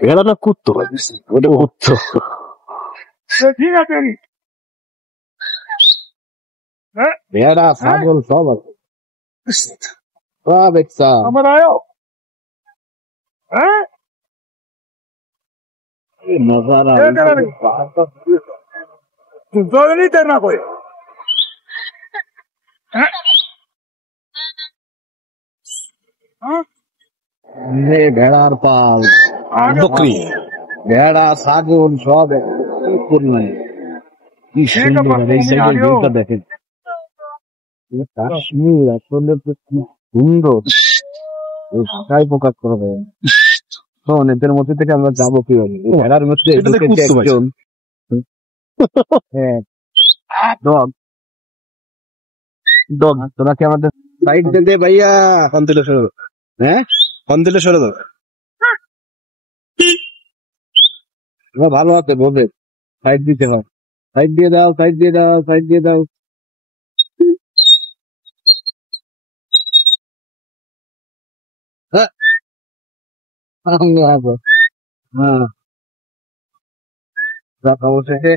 ভেড়া না কুত্তো ভাই, ওটা কুত্তো। ঠিক আছে ভেড়া ছাগল সব আছে, সব একটা আমার আয়ো হ্যাঁ नजारा। तो नहीं तैरना कोई ভেড়ার পাল, बकरी ভেড়া ছাগল সব নাই। কি সুন্দর, এই সাইডের ভিউটা দেখেন, কাশ্মীর আসলে তো কি সুন্দর, তাই প্রকাশ করবে। শোন, এদের মধ্যে থেকে আমরা যাবো কিভাবে? ভেড়ার মধ্যে ঢুকেছে একজন, হ্যাঁ ডগ ডগ, তোরা কি আমাদের সাইড দে ভাইয়া, কন্তিলে সরে দাও, হ্যাঁ কন্তিলে সরে দাও। ভালো আছে বোঝে, সাইড দিতে হয়, সাইড দিয়ে দাও, সাইড দিয়ে দাও, সাইড দিয়ে দাও। হ্যাঁ হ্যাঁ, অবশেষে